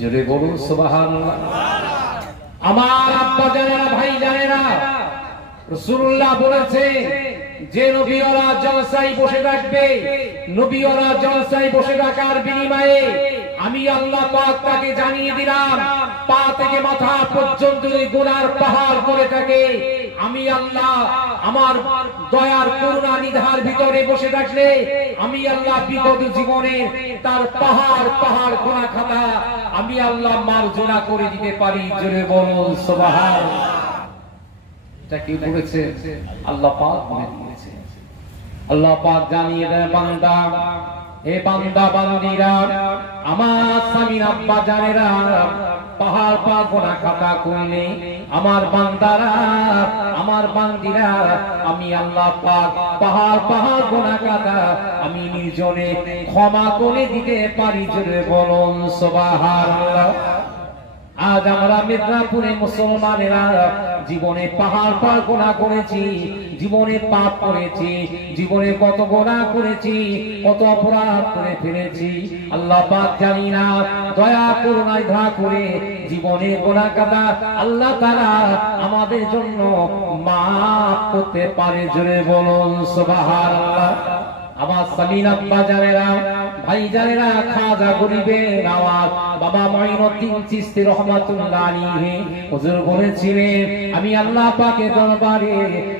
জোরে বলুন সুবহানাল্লাহ। আমার আব্বা জানেরা, ভাই জানেরা, রাসূলুল্লাহ বলেছে যে নবীরা জলসায় বসে থাকবে, নবীরা জলসায় বসে থাকার বিনিময়ে আমি আল্লাহ পাক তাকে জানিয়ে দিলাম, পা থেকে মাথা পর্যন্ত গুনার পাহাড় করে থাকে, আমি আল্লাহ আমার দয়ার করুণা নিধার ভিতরে বসে থাকলে আমি আল্লাহ বিগত জীবনে তার পাহাড় পাহাড় গুনাহ খাতা আমি আল্লাহ মার্জনা করে দিতে পারি। জোরে বলুন সুবহানাল্লাহ। এটা কি বলেছে? আল্লাহ পাক বলে দিয়েছে। আল্লাহ পাক জানিয়ে দেয়, বান্দা, হে বান্দা বান্দিরা, আমার স্বামীর আব্বা জানেরা, পাহাড় পা গোনা খাতা করলে আমার বান্দারা, আমার বান্দিরা, আমি আল্লাহ পাক পাহাড় পাহাড় গোনা খাতা আমি নিজনে ক্ষমা করে দিতে পারি। জোরে বলুন সুবহানাল্লাহ। আজ আমরা মিদনাপুরে মুসলমানেরা জীবনে পাহাড় পাহাড় গুনাহ করেছি, জীবনে পাপ করেছি, জীবনে কত গুনাহ করেছি, কত অপরাধ করে ফেলেছি। আল্লাহ পাক জানি না দয়া করুণায় দয়া করে জীবনে গুনাহ কাটা আল্লাহ তাআলা আমাদের জন্য মাফ করতে পারে। জোরে বলুন সুবহানাল্লাহ। আমার স্বামীর আব্বা জানেরা, ভাই জানেরা, খাজা গরিবের আওয়াজ বাবা মাইনুদ্দিন চিশতি রহমাতুল্লাহ আলাইহি হুজুর বলেছিলেন, আমি আল্লাহ পাকের দরবারে,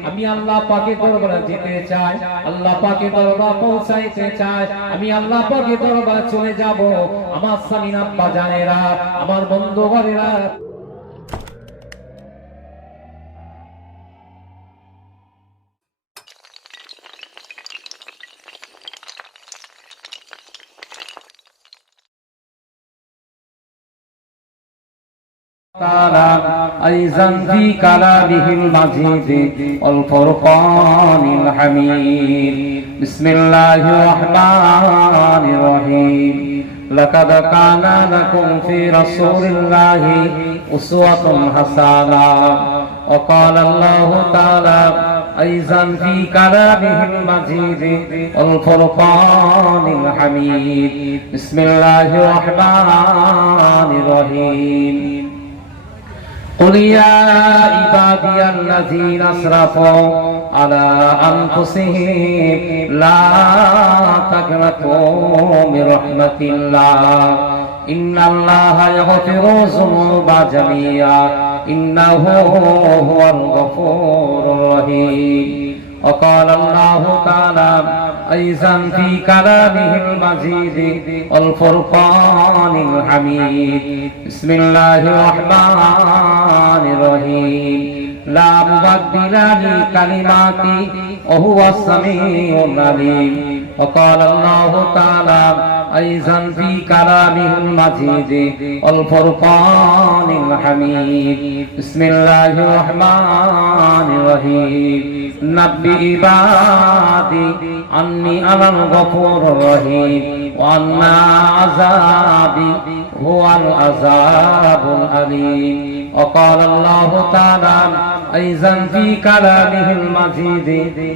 আমি আল্লাহ পাকের দরবারে যেতে চাই, আল্লাহ পাকের দরবারে পৌঁছাইতে চাই, আমি আল্লাহ পাকের দরবারে চলে যাব। আমার স্বামীর আব্বা জানেরা, আমার বন্ধুগণেরা, أيضا في كلامه المجيد والفرقان الحميد. بسم الله الرحمن الرحيم. لقد كان لكم في رسول الله أسوة حسنة. وقال الله تعالى أيضا في كلامه المجيد والفرقان الحميد. بسم الله الرحمن الرحيم. قل يا عبادي الذين اسرفوا على انفسهم لا تقنطوا من رحمة الله ان الله يغفر الذنوب جميعا انه هو الغفور الرحيم. وقال الله تعالى أيضا في كلامه المجيد والفرقان الحميد. بسم الله الرحمن الرحيم. لا مبدل لكلماتي وهو السميع العليم. وقال الله تعالى أيضا في كلامه المجيد والفرقان الحميد. بسم الله الرحمن الرحيم. نبئ عبادي أني أنا الغفور الرحيم وأن عذابي هو العذاب الأليم. وقال الله تعالى أيضا في كلامه المجيد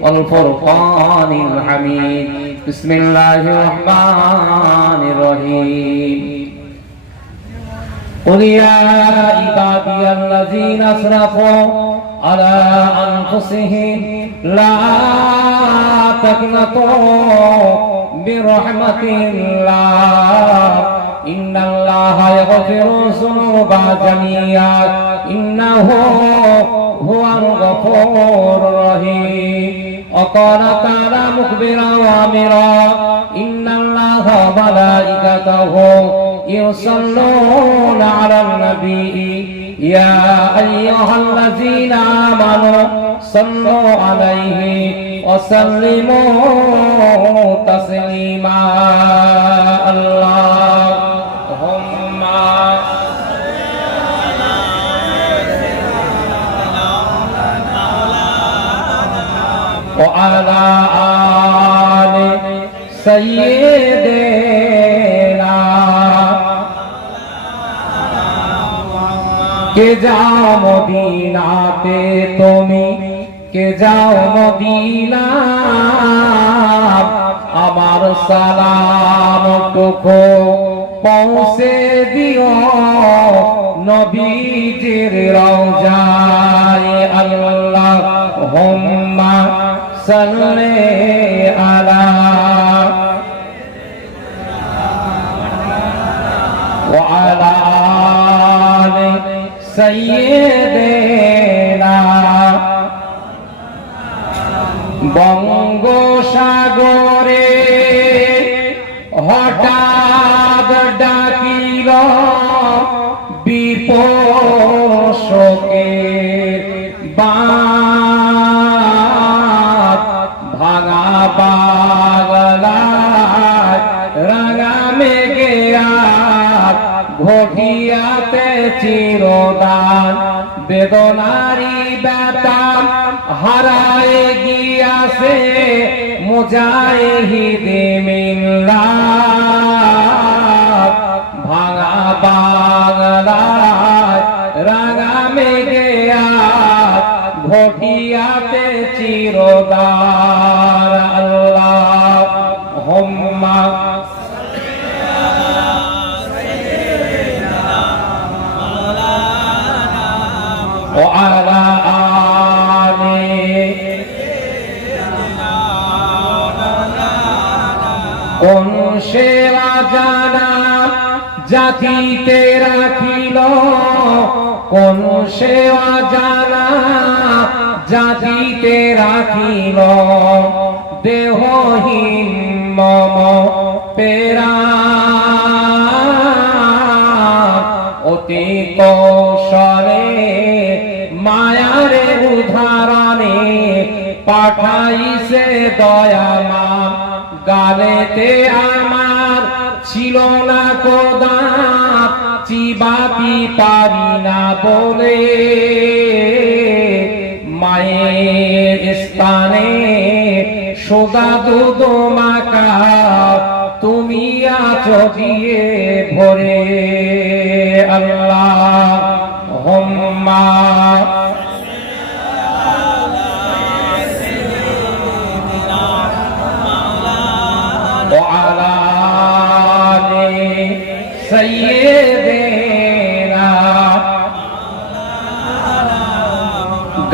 والفرقان الحميد. بسم الله الرحمن الرحيم. قل يا عبادي الذين أسرفوا على أنفسهم لا تقنطوا من رحمة الله إن الله يغفر الذنوب جميعا إنه هو الغفور الرحيم. وقال تعالى مخبرا وامرا إن الله وملائكته يصلون على النبي يا أيها الذين آمنوا صلوا عليه وسلموا تسليما. اللهم وعلى آل سيدنا কে যাও মদিনাতে তুমি, কে যাও মদিনা, আমার সালাম টুকু পৌঁছে দিও নবীজির রওজায় আল্লাহুম্মা সাল্লি আলা ওয়া আলা আলি সাইয়্যিদিনা বঙ্গোসাগরে হঠাৎ ডাকিল বিপশকে বাঁধ ভাঙা বাগলায় রাঙা মেঘে ঘটিয়াতে চিরদান বেদনারি ব্যথা হারায় গিয়াছে মুজাহিদে মিল্লাত ভাঙা বাংলায় রাঙা মেঘে ঘটিয়াতে চিরদান আল্লাহুম্মা وعلى آله কোন সেবা জানা জাতিতে রাখিল কোন সেবা জানা জাতিতে রাখিল দেহহীন মম পেরা অতি কৌশলে মায়ারে উদাহরণে পাঠাইছে দয়ামা গালেতে আমার ছিল না কোদাত চিবাতি পারি না বলে মায়ের স্থানে সোদা দুধ মাকা তুমি আছো দিয়ে ভরে আল্লাহুম্মা وعلى آل سيدنا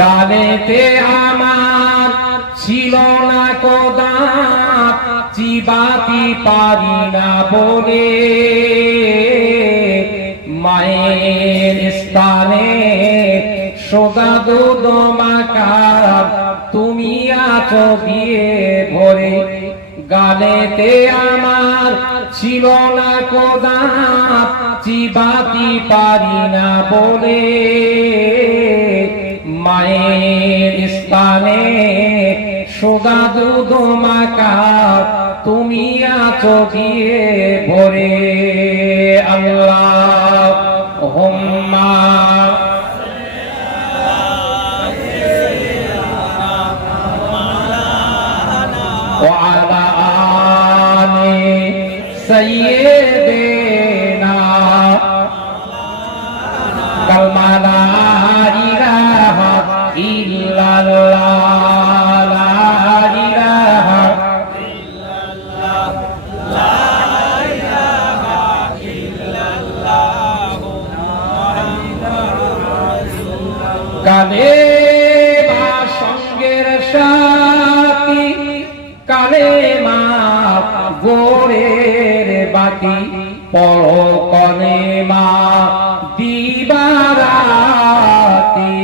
গালেতে আমার ছিল না কোদাত চিবাতি পারি না বলে মায়ের স্থানে সোদা দুধ মাকা তুমি আছো দিয়ে ভরে গালেতে আমার ছিল না কোদাত চিবাতি পারি না বলে মায়ের স্থানে সোদা দুধ মাকা তুমি আছো দিয়ে ভরে আল্লাহুম্মা وعلى آل سيدنا كلمة لا إله إلا الله لا إله إلا الله لا إله إلا الله محمد رسول الله কালে বা সঙ্গের সাথী কালেমা গোরের বাতি পড়ো কলেমা দিবারাতি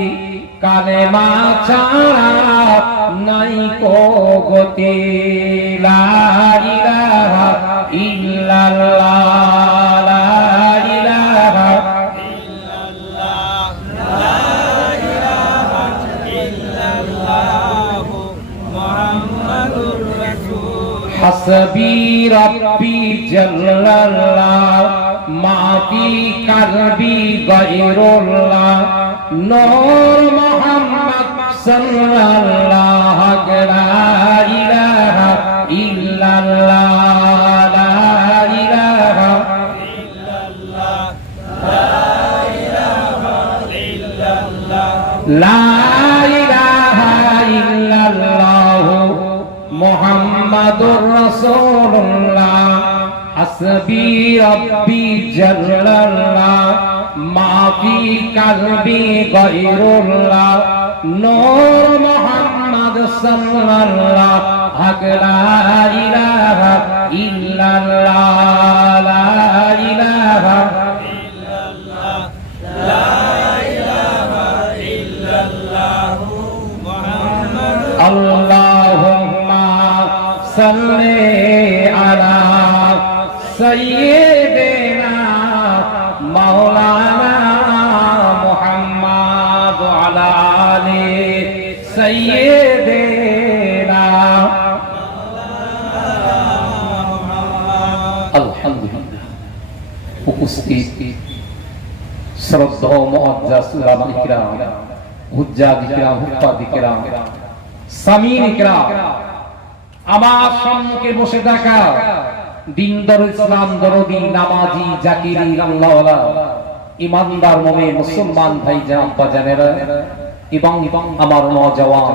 কালেমা ছাড়া নাই কো গতি লা ইলাহা ইল্লাল্লাহ লা ইলাহা ইল্লাল্লাহ লা ইলাহা ইল্লাল্লাহ মুহাম্মাদুর রাসূল হাসবি রাব্বি জাল্লাল্লাহ মা ফি কলবি গায়রুল্লাহ নূর মুহাম্মদ সাল্লাল্লাহু লা ইলাহা ইল্লাল্লাহ লা ইলাহা ইল্লাল্লাহ লা ইলাহা ইল্লাল্লাহ লা ইলাহা ইল্লাল্লাহ মুহাম্মাদুর রাসূলুল্লাহ হাসবি রব্বি জাল্লাল্লাহ মা ফি কলবি গায়রুল্লাহ নূর মুহাম্মদ সাল্লাল্লাহ হক লা ইলাহা ইল্লাল্লাহ লা ইলাহা ইল্লাল্লাহ লা ইলাহা ইল্লাল্লাহ মুহাম্মাদুর আল্লাহুম্মা সাল্লি আলা সাইয়্যিদিনা মাওলানা মুহাম্মদ ওয়া আলা আলি সাইয়্যিদিনা আলহামদুলিল্লাহ। উপস্থিত শ্রদ্ধেয় মুআজ্জাজ উলামা ইকরাম, হুজ্জাজ ইকরাম, হুফাজ ইকরাম, সামিন ইকরাম, আমার সম্মুখে বসে থাকা দিনদার ইসলাম দরদি নামাজি জাকিরি আল্লাহওয়ালা ইমানদার মুমিন মুসলমান ভাই জান বাজানেরা এবং আমার নওজওয়ান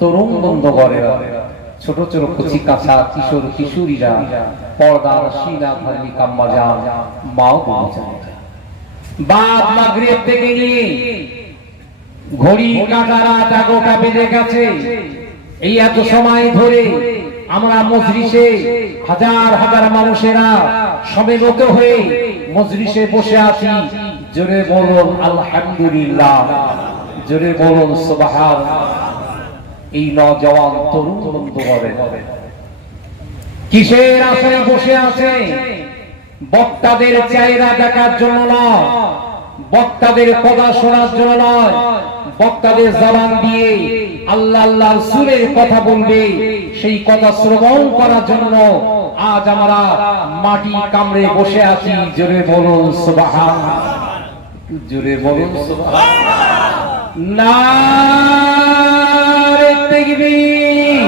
তরুণ বন্ধুগণেরা, ছোট ছোট কচি কাঁচা কিশোর কিশোরীরা, পর্দার শিনা ধারী কাম্মা জান মা ও বোনেরা, বাদ মাগরিব থেকে নিয়ে ঘড়ি কাঁটা রাত 11টা বেজে গেছে। এই এত সময় ধরে আমরা মজলিসে হাজার হাজার মানুষেরা সমবেত হয়ে মজলিসে বসে আছি। জোরে বলুন আলহামদুলিল্লাহ, জোরে বলুন সুবহানাল্লাহ। এই নওজওয়ান তরুণ বন্ধুগণ কিসের আশায় বসে আছে? বক্তাদের চেহারা দেখার জন্য নয়, বক্তাদের কথা শোনার জন্য নয়, বক্তাদের জবান দিয়ে আল্লাহ আল্লাহ রাসূলের কথা বলবে সেই কথা শ্রবণ করার জন্য আজ আমরা মাটি কামড়ে বসে আছি। জোরে বলুন সুবহানাল্লাহ, জোরে বলুন সুবহানাল্লাহ। নারে তাকবীর,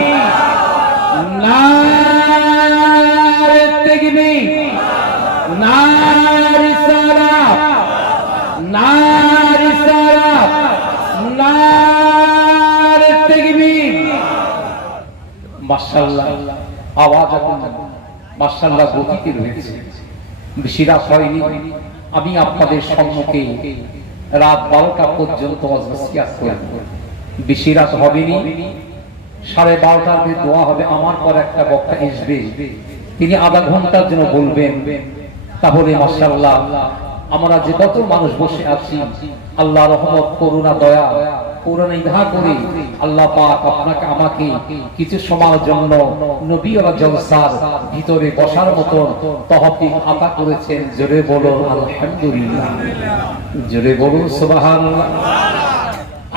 নারে তাকবীর, নারে রিসালাত, নারে রিসালাত, নারে তাকবীর। মাশাআল্লাহ, আওয়াজ এখন মাশাআল্লাহ গতিতে রয়েছে, বেশি রাত হয়নি। আমি আপনাদের সম্মুখে রাত 12টা পর্যন্ত ওয়াজ করব, বেশি রাত হবেনি। 12:30টার দিকে দোয়া হবে। আমার পর একটা বক্তা আসবে, তিনি আধা ঘন্টার জন্য বলবেন। তাহলে মাশাআল্লাহ আমরা যে কত মানুষ বসে আছি, আল্লাহ রহমত করুণা দয়া করুণা ইহা করে আল্লাহ পাক আপনাকে আমাকে কিছু সময়ের জন্য নবী ওয়ালা জলসার ভিতরে বসার মতো তহফিক আতা করেছেন। জোরে বলুন আলহামদুলিল্লাহ, জোরে বলুন সুবহানাল্লাহ।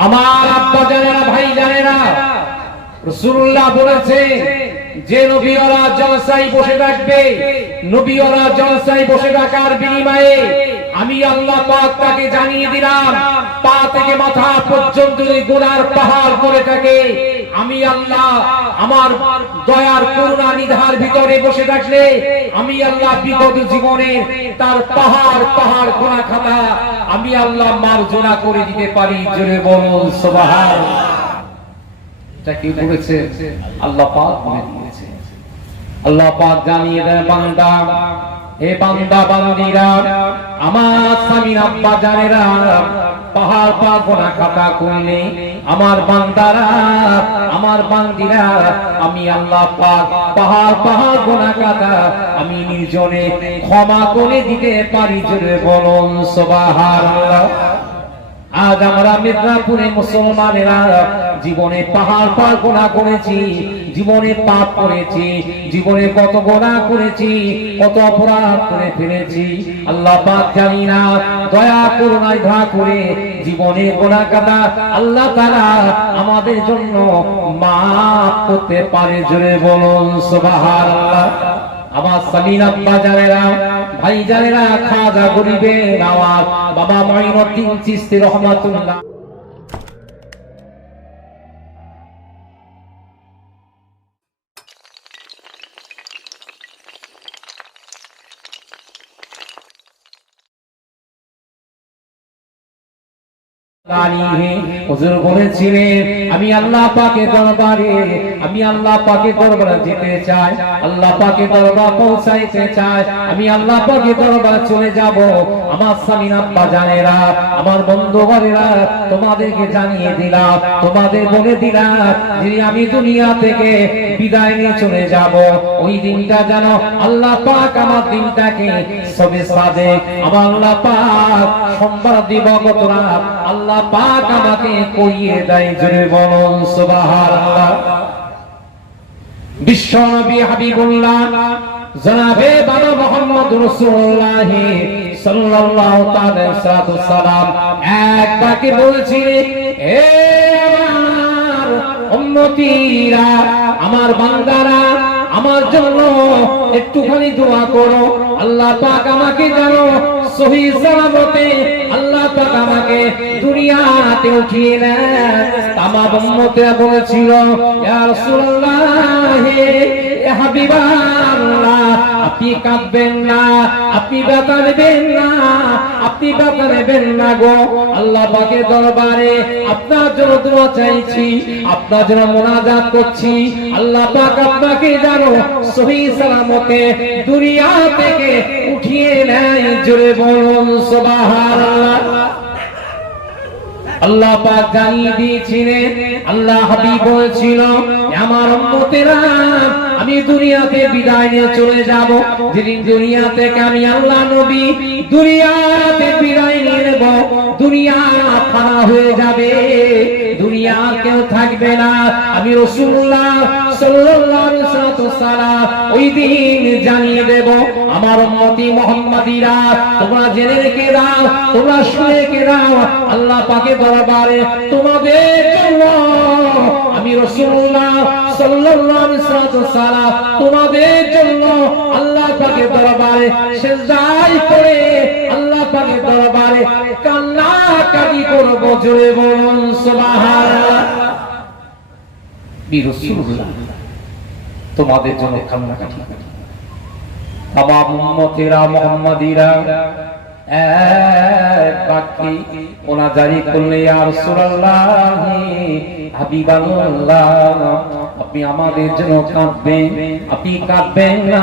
আমার আব্বা জানেরা, ভাই জানেরা, রাসূলুল্লাহ বলেছে যে নবী ওয়ালা জলসায় বসে থাকবে, নবী ওয়ালা জলসায় বসে থাকার বিনিময়ে আমি আল্লাহ পাক তাকে জানিয়ে দিলাম, পা থেকে মাথা পর্যন্ত যদি গুনার পাহাড় করে থাকে, আমি আল্লাহ আমার দয়ার করুণা নিধার ভিতরে বসে থাকলে আমি আল্লাহ বিগত জীবনে তার পাহাড় পাহাড় গুনাহ খাতা আমি আল্লাহ মার্জনা করে দিতে পারি। জোরে বলুন সুবহানাল্লাহ। এটা কি বলেছে? আল্লাহ পাক বলে দিয়েছে। আল্লাহ পাক জানিয়ে দেয়, বান্দা, হে বান্দা বান্দিরা, আমার স্বামী আব্বা জানেরা, পাহাড় পা গোনা খাতা করলে আমার বান্দারা, আমার বান্দিরা, আমি আল্লাহ পাক পাহাড় পাহাড় গোনা খাতা আমি নির্জনে ক্ষমা করে দিতে পারি। জোরে বলুন সুবহানাল্লাহ। আজ আমরা মিদনাপুরে মুসলমানেরা জীবনে পাহাড় পাহাড় গুনাহ করেছি, জীবনে পাপ করেছি, জীবনে কত গুনাহ করেছি, কত অপরাধ করে ফেলেছি। আল্লাহ পাক জানি না দয়া করুণা দয়া করে জীবনে গুনাহ কাটা আল্লাহ তাআলা আমাদের জন্য মাফ করতে পারে। জোরে বলুন সুবহানাল্লাহ। আমার সামিন আব্বা জানেরা, ভাই জানেরা, খাজা গরিবে নওয়াজ বাবা মুঈনুদ্দিন চিশতি রহমাতুল্লাহ হুজুর বলেছিলেন আমি আল্লাহ পাকের দরবারে যেতে চাই, আল্লাহ পাকের দরবার পৌঁছাইতে চাই, আমি আল্লাহ পাকের দরবার চলে যাব। আমার স্বামীন আব্বা জানেরা, আমার বন্ধুবরেরা, তোমাদেরকে জানিয়ে দিলাম, তোমাদের বলে দিলাম যে আমি দুনিয়া থেকে বিদায় নিয়ে চলে যাব। ওই দিনটা যেন আল্লাহ পাক আমার দিনটাকে সবে সাজে, আমার আল্লাহ পাক সোমবার দিবাগত রাত আল্লাহ পাক আমাকে করিয়ে দেয়। জোরে বলুন সুবহানাল্লাহ। বিশ্ব নবী হাবিবুল্লাহ জনাবে বাবা মুহাম্মদ রাসূলুল্লাহ সাল্লাল্লাহু তাআলা সাল্লাম এক বাক্যে বলছিলেন, হে আমার উম্মতিরা, আমার বান্দারা, আমার জন্য একটুখানি দোয়া করো। আল্লাহ পাক আমাকে জানো সহি সালামতে আল্লাহ পাক আমাকে দুনিয়াতে উঠিয়ে নেন। আমার উম্মতেরা বলেছিল, ইয়া রাসূলুল্লাহ, ইয়া হাবিবাল্লাহ, আপনি কাঁদবেন না, আপনি ব্যথা নেবেন না, আপনি ব্যথা নেবেন না গো। আল্লাহ পাকের দরবারে আপনার জন্য দোয়া চাইছি, আপনার জন্য মুনাজাত করছি। আল্লাহ পাক আপনাকে জানো সহি সালামতে দুনিয়া থেকে উঠিয়ে নেয়। জোরে বলুন সুবহানাল্লাহ। আল্লাহ পাক জানিয়ে দিয়েছিলেন, আল্লাহ হাবিব বলছিল, আমার উম্মতেরা, আমি দুনিয়াতে বিদায় নিয়ে চলে যাব। যেদিন দুনিয়া থেকে আমি আল্লাহ নবী দুনিয়াতে বিদায় নিয়ে নেব, দুনিয়া ফানা হয়ে যাবে, দুনিয়া কেউ থাকবে না। আমি রাসূলুল্লাহ সাল্লাল্লাহু আলাইহি ওয়াসাল্লাম ওই দিন জানিয়ে দেব, আমার উম্মতি মুহাম্মাদিরা, তোমরা জেনে রেখে দাও, তোমরা শুনে রেখে দাও, আল্লাহ পাকের দরবারে তোমাদের জন্য আমি রাসূলুল্লাহ সাল্লাল্লাহু আলাইহি ওয়াসাল্লাম তোমাদের জন্য আল্লাহ পাকের দরবারে সিজদায় পড়ে আল্লাহ পাকের দরবারে কান্নাকাটি করব। জোরে বলুন সুবহানাল্লাহ। রাসূলুল্লাহ তোমাদের জন্য কান্নাকাটি, আমার উম্মতেরা মুহাম্মাদিরা এক বাক্যে ওনা জারি করলে, ইয়া রাসূলুল্লাহ, হাবিবাল্লাহ, আপনি আমাদের জন্য কাঁদবেন, আপনি কাঁদবেন না,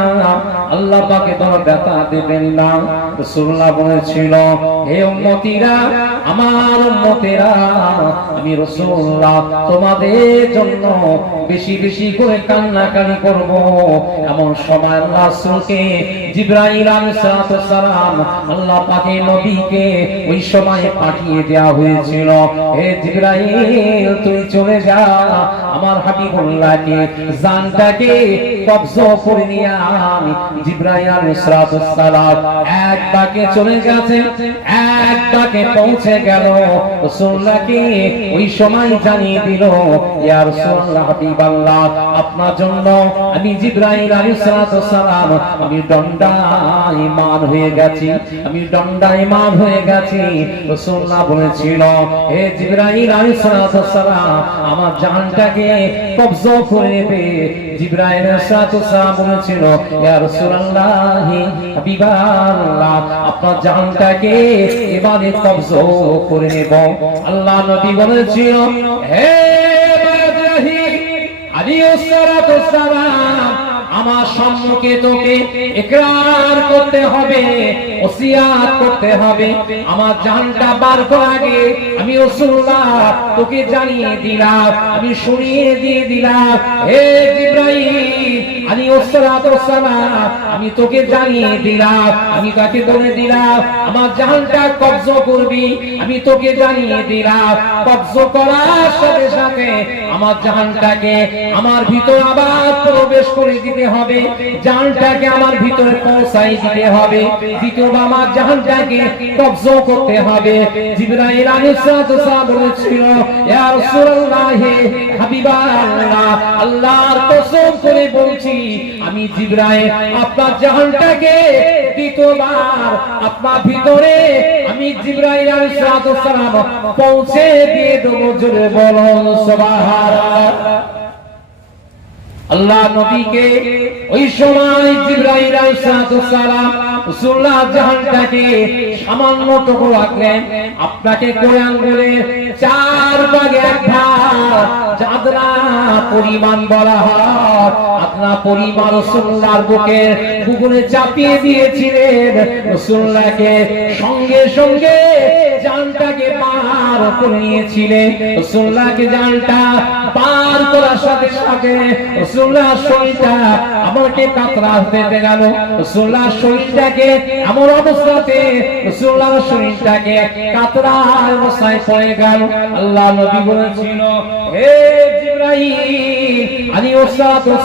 আল্লাহ পাকে তোমার ব্যথা দেবেন না। রাসূলুল্লাহ বলেছিল, হে উম্মতিরা, আমার উম্মতেরা, আমি রাসূলুল্লাহ তোমাদের জন্য বেশি বেশি করে কান্নাকাটি করব। এমন সময় আল্লাহ রাসূলকে জিবরাইল আলাইহিস সালাম আল্লাহ পাকের নবীকে ওই সময় পাঠিয়ে দেওয়া হয়েছিল, হে জিবরাইল, তুই চলে যা, আমার হাবিবুল্লাহকে জানটাকে কবজা করে নিয়ে আমি। জিবরাইল আলাইহিস সালাম এক বাকে চলে গেছে, এক বাকে পৌঁছে গেল, রাসূলুল্লাহকে ওই সময় জানিয়ে দিল, ইয়া রাসূলুল্লাহ, হাবিবাল্লাহ, আপনার জন্য আমি জিবরাইল আলাইহিস সালাম আমি দণ্ডায়মান হয়ে গেছি, আমি দণ্ডায়মান হয়ে গেছি। রাসূলুল্লাহ বলেছিল, হে জিবরাইল আলাইহিস সালাম, আমার জানটাকে কবজা করে নেবে। জিবরাইল আলাইহিস সালাম বলেছিল, ইয়া রাসূলুল্লাহ, হাবিবাল্লাহ, আপনার জানটাকে এবারে কবজা করে নেব। আল্লাহ নবী বলেছিল, হে ইব্রাহিম আলাইহিস সালাম, আমার সম্মুখে তোকে ইকরার করতে হবে, ওসিয়াত করতে হবে। আমার জানটা বার করার আগে আমি রাসূলুল্লাহ তোকে জানিয়ে দিলাম, আমি শুনিয়ে দিয়ে দিলাম, হে জিবরাইল আলাইহিস সালাম, আমি তোকে জানিয়ে দিলাম, আমি তাকে বলে দিলাম, আমার জানটা কবজা করবি, আমি তোকে জানিয়ে দিলাম, কবজা করার সাথে সাথে আমার জানটাকে আমার ভিতর আবার প্রবেশ করে দিতে হবে, জানটাকে আমার ভিতরে পৌঁছাই দিতে হবে, দ্বিতীয়বার আমার জানটাকে কবজা করতে হবে। জিবরাইল আলাইহিস সালাম বলেছিল, ইয়া রাসূলুল্লাহ, হাবিবাল্লাহ, আল্লাহর কসম করে বলছি, আমি জিবরাইল আপনার জানটাকে দ্বিতীয়বার আপনার ভিতরে আমি জিবরাইল আলাইহিস সালাম পৌঁছে দিয়ে দেব। জোরে বলুন সুবহানাল্লাহ। আল্লাহ নবীকে ওই সময় জিবরাইল আলাইহিস সালাম রাসূলুল্লাহ জাহানটাকে সামান্য টুকরো রাখলেন আপনাকে করে আঙ্গুলে 4 ভাগে 1 ভাগ আদরা পরিমাণ বলা হয় আদরা পরিমাণ রাসূলুল্লাহর বুকে চাপিয়ে দিয়েছিলেন রাসূলুল্লাহকে সঙ্গে সঙ্গে জানটাকে পার করে নিয়েছিলেন রাসূলুল্লাহকে জানটা পার করার সাথে সাথে রাসূলুল্লাহর শরীরটা আমাকে কাতরা হতে গেল রাসূলুল্লাহর শরীরটাকে এমন অবস্থাতে রাসূলুল্লাহর শরীরটাকে কাতরা অবস্থায় পড়ে গেল আল্লাহ নবী বলেছিল হে জিবরাইল আলাইহিস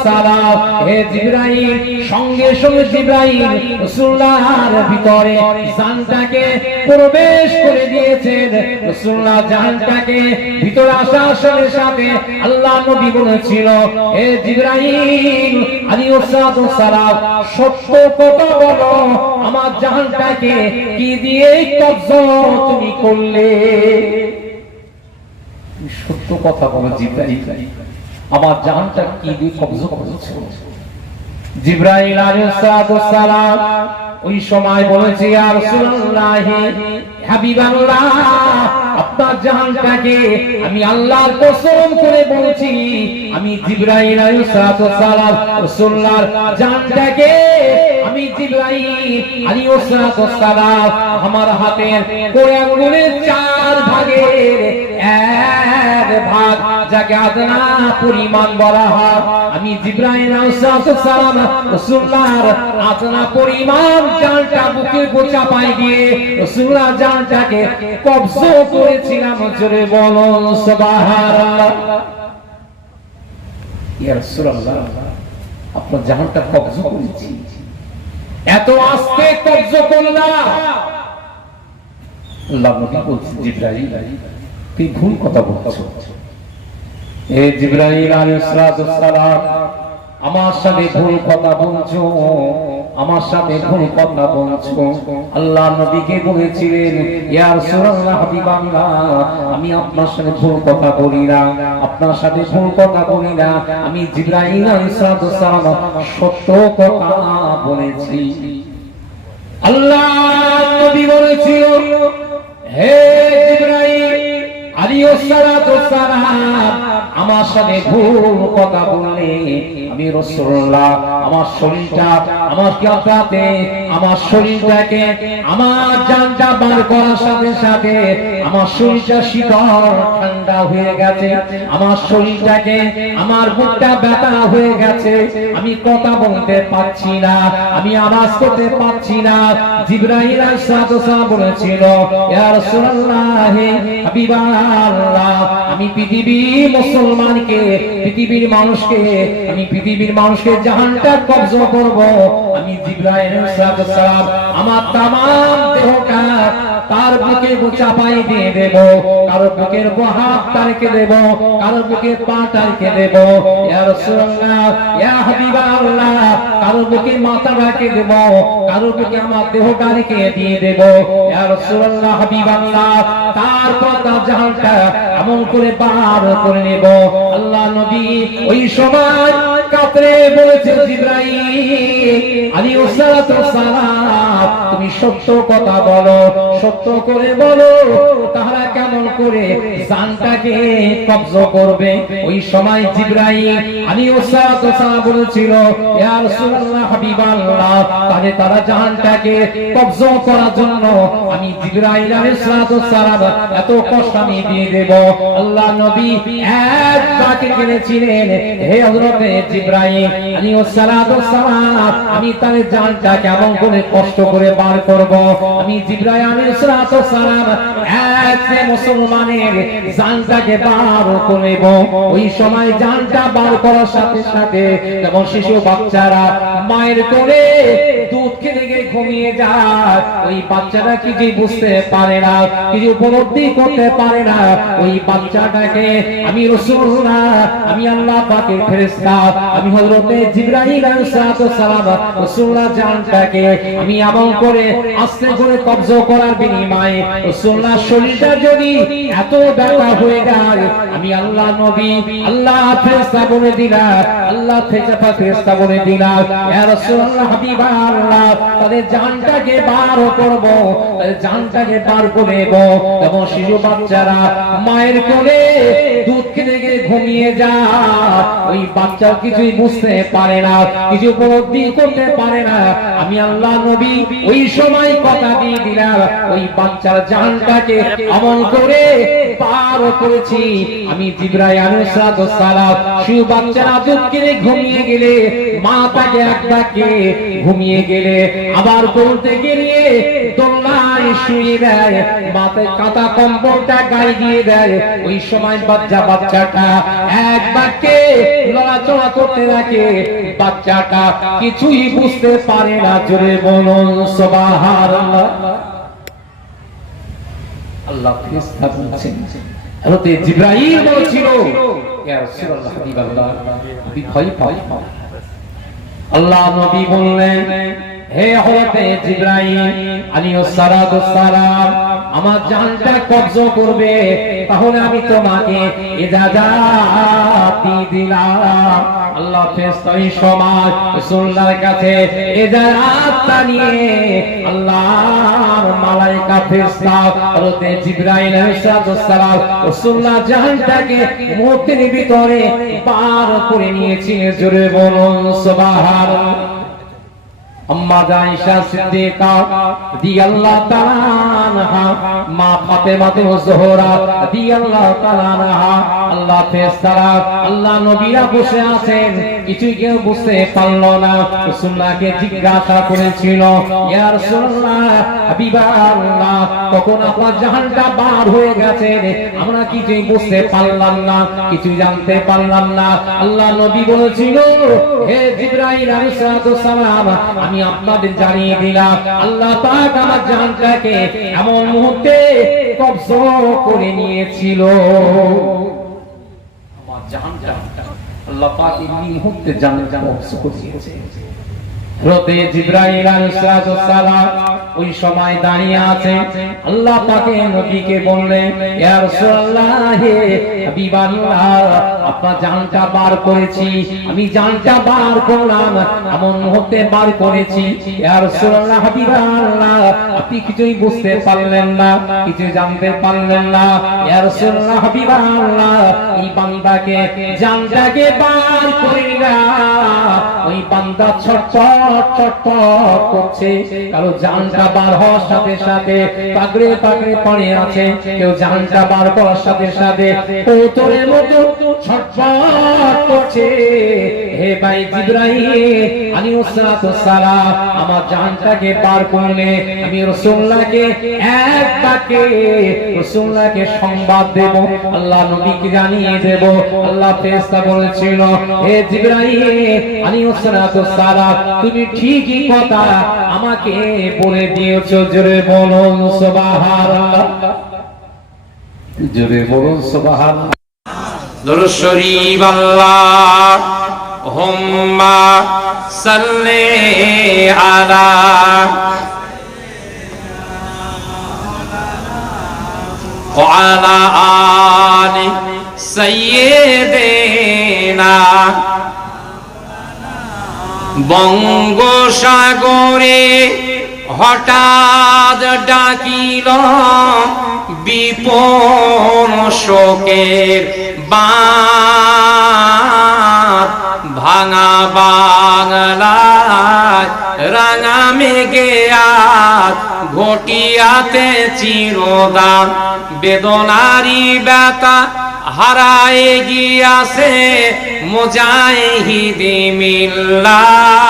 সালাম হে জিবরাইল সঙ্গে সঙ্গে জিবরাইল রাসূলুল্লাহর ভিতরে জানটাকে প্রবেশ করে দিয়েছেন রাসূলুল্লাহ জানটাকে ভিতরে আসার সাথে সাথে আল্লাহ নবী বলেছিল হে জিবরাইল আলাইহিস সালাম সত্য কথা বলো আমার জানটাকে কি দিয়ে কবজা তুমি করলে সত্য কথা বলো জিবরাইল আমার জানটা কি দিয়ে কবজা করেছো জিবরাইল আলাইহিস সালাম ওই সময় বলেছে ইয়া রাসূলুল্লাহ হাবিবাল্লাহ আপনার জানটাকে আমি আল্লাহর কসম করে বলছি আমি জিবরাইল আলাইহিস সালাম রাসূলুল্লাহর জানটাকে আমি জিবরাইল আলাইহিস সালাম আমার হাতের কোড়া আঙ্গুলের 4 ভাগের 1 ভাগ যাকে আদনা পরিমাণ বলা হয় আমি জিবরাইল আলাইহিস সালাম রাসূলুল্লাহর আদনা পরিমাণ জানটা বুকে গোছা পাই দিয়ে রাসূলুল্লাহ জানটাকে কবজা করেছিলাম জোরে বলো সুবহানাল্লাহ ইয়া রাসূলুল্লাহ আপনার জানটা কবজা করেছি এত আস্তে কবজা করলা আল্লাহ নবী বলছেন জিবরাইল তুই ভুল কথা বলছো এ জিবরাইল আলাইহিস সালাম আমার সাথে ভুল কথা বলছো আমার সাথে ভুল কথা বলছো আল্লাহ নবীকে বলেছিলেন ইয়া রাসূলুল্লাহ হাবিবাল্লাহ আমি আপনার সাথে ভুল কথা বলি না আপনার সাথে ভুল কথা বলি না আমি জিবরাইল আলাইহিস সালাম সত্য কথা বলেছি আল্লাহ নবী বলেছিল হে জিবরাইল আলাইহিস সালাম আমার সাথে ভুল কথা বললে আমি রাসূলুল্লাহ আমার শরীরটা আমার কিয়ামতে আমার শরীরটাকে আমার জানটা বার করার সাথে সাথে আমার শরীরটা শীতল ঠান্ডা হয়ে গেছে আমার শরীরটাকে আমার বুকটা ব্যথা হয়ে গেছে আমি কথা বলতে পারছি না আমি আওয়াজ করতে পারছি না জিবরাইল আলাইহিস সালাম বলেছিল ইয়া রাসূলুল্লাহ হাবিবাল্লাহ আমি পৃথিবীর মুসলমানকে পৃথিবীর মানুষকে জাহানটা কবজা করব আমি জিবরাইল আলাইহিস সালাম আমার तमाम দেহটা তার বুকে চাপাই দিয়ে দেব কারো বুকের হাত তারকে দেব কারো বুকের পা তারকে দেব ইয়া রাসূলুল্লাহ ইয়া হাবিবাল্লাহ কারো বুকে মাথা রাখে দেব কারো বুকে আমার দেহটাকে দিয়ে দেব ইয়া রাসূলুল্লাহ হাবিবাল্লাহ তারপর তার জাহানটা এমন করে বার করে নেব আল্লাহ নবী ওই সময় কাতরে বলেছে জিবরাইল আলাইহিস সালাম তুমি সত্য কথা বলো সত্য করে বলো তাহলে কেমন করে জানটাকে কবজা করবে ওই সময় জিবরাইল আলাইহিস সালাম বলেছিল ইয়া রাসূলুল্লাহ হাবিবাল্লাহ তাহলে তারা জানটাকে কবজা করার জন্য আমি জিবরাইল আলাইহিস সালাম এত কষ্ট আমি দিয়ে দেব আল্লাহ নবী এক বাকে গেলেছিলেন হে হযরত জিবরাইল আলাইহিস সালাম আমি তার জানটা কেমন করে কষ্ট করে বার করব আমি জিবরাইল আলাইহিস সালাম এক মুসলমানের জানটাকে বার করব ওই সময় জানটা বার করার সাথে সাথে যেমন শিশু বাচ্চারা মায়ের কোলে দুধ খেতে গিয়ে ঘুমিয়ে যায় ওই বাচ্চাটা কিছু বুঝতে পারে না কিছু উপলব্ধি করতে পারে না ওই বাচ্চাটাকে আমি রাসূলুল্লাহ আমি আল্লাহ পাকের ফেরেশতা আমি হযরত জিবরাইল আলাইহিস সালাম রাসূলুল্লাহ জানটাকে আমি আমল করে আস্তে করে কবজা করার বিনিময়ে রাসূলুল্লাহ শরীরটা যদি এত ব্যথা হয়ে যায়, আমি আল্লাহ নবী আল্লাহ ফেরেশতা বলে দিলাম, আল্লাহ ফেরেশতা বলে দিলাম, ইয়া রাসূলুল্লাহ হাবিবাল্লাহ, তাদের জানটাকে বার করব, জানটাকে বার করে দেব। এবং শিশু বাচ্চারা মায়ের কোলে দুধ খেতে গিয়ে ঘুমিয়ে যায়, ওই বাচ্চা কিছুই বুঝতে পারে না, কিছু উপলব্ধি করতে পারে না। আমি আল্লাহ নবী ওই সময় কথা দিয়ে দিলাম, ওই বাচ্চার জানটাকে আমল করে পার করেছি। আমি জিবরাইল আলাইহিস সালাম শিশু বাচ্চারা দুধ খেতে ঘুমিয়ে গেলে, মা তাকে একবারকে ঘুমিয়ে গেলে আবার বলতে গেলে দোলনায় শুয়ে দেয়, মাথায় কাঁথা কম্বলটা গায়ে দিয়ে দেয়। ওই সময় বাচ্চাটা একবারকে লড়াচড়া করতে থাকে, বাচ্চাটা কিছুই বুঝতে পারে না। জোরে বলুন সুবহানাল্লাহ। আল্লাহ ফেরেশতা বলছেন, হযরত জিবরাইল বলছিল, ইয়া রাসূলুল্লাহ হাবিবাল্লাহ, আপনি ভয় পাই। আল্লাহ নবী বললেন, হে হযরত জিবরাইল আলাইহিস সালাম, আমার জানটা কবজা করবে, তাহলে আমি তোমাকে ইজাজত দিয়ে দিলাম। আল্লাহ ফেরেশতাই সমাজ রাসূলুল্লাহর কাছে ইজাজত নিয়ে আল্লাহর মালায়েকা ফেরেশতা হযরত জিবরাইল আলাইহিস সালাম রাসূলুল্লাহ জানটাকে মুহূর্তের ভিতরে পার করে নিয়েছে। জোরে বলুন সুবহানাল্লাহ। আম্মা আয়েশা সিদ্দিকা রাদিয়াল্লাহু তাআলা আনহা, মা ফাতেমা যোহরা রাদিয়াল্লাহু তাআলা আনহা, আল্লাহ ফেরেশতারা আল্লাহ নবীরা বসে আছেন, কিছুই কেউ বুঝতে পারল না। রাসূলুল্লাহকে জিজ্ঞাসা করেছিল, ইয়া রাসূলুল্লাহ হাবিবাল্লাহ, কখন আপনার জাহানটা বার হয়ে গেছে, আমরা কিছুই বুঝতে পারলাম না, কিছু জানতে পারলাম না। আল্লাহ নবী বলেছিল, হে জিবরাইল আলাইহিস সালাম, আমি আপনাদের জানিয়ে দিলাম, আল্লাহ পাক আমার জানটাকে এমন মুহূর্তে কবজা করে নিয়েছিল, আমার জানটা আল্লাহ পাক এই মুহূর্তে জানটা কবজা করে নিয়েছে। হযরত জিবরাইল আলাইহিস সালাম ওই সময় দাঁড়িয়ে আছে, আল্লাহ পাকে নবীকে বললেন, ইয়া রাসূলুল্লাহ হে হাবিবাল্লাহ, আপনার জানটা বার করেছি, আমি জানটা বার করলাম, এমন মুহূর্তে বার করেছি। ইয়া রাসূলুল্লাহ হাবিবাল্লাহ, আপনি কিছুই বুঝতে পারলেন না, কিছু জানতে পারলেন না। ইয়া রাসূলুল্লাহ হাবিবাল্লাহ, এই বান্দাকে জানটাকে বার করে নিলাম, ওই বান্দা ছটফট করছে, কারো জানটা বার হওয়ার সাথে সাথে পাগড়ে পাগড়ে পড়ে আছে, কেউ জানটা বার করার সাথে সাথে কৌতূহলের মতো ছটফট করছে। হে ভাই জিবরাইল আলাইহিস সালাম, আমার জানটাকে বার করলে আমি রাসূলুল্লাহকে এক বাক্যে রাসূলুল্লাহকে সংবাদ দেব, আল্লাহ নবীকে জানিয়ে দেব। আল্লাহ ফেরেশতা বলেছিল, হে জিবরাইল আলাইহিস সালাম, তুমি ঠিকই কথা আমাকে বলে দিয়েছো। জোরে বলুন সুবহানাল্লাহ, জোরে বলুন সুবহানাল্লাহ। দুরূদ শরীফ আল্লাহুম্মা সাল্লি আলা ওয়া আলা আলি সাইয়্যিদিনা। বঙ্গোসাগরে হঠাৎ ডাকিল বিপুল শোকের বাঁধ, ভাঙা বাংলায় রাঙা মেঘে আজ ঘটিয়াতে চিরদান, বেদনারি ব্যথা হারায় গিয়াছে মুজাহিদি মিল্লাত।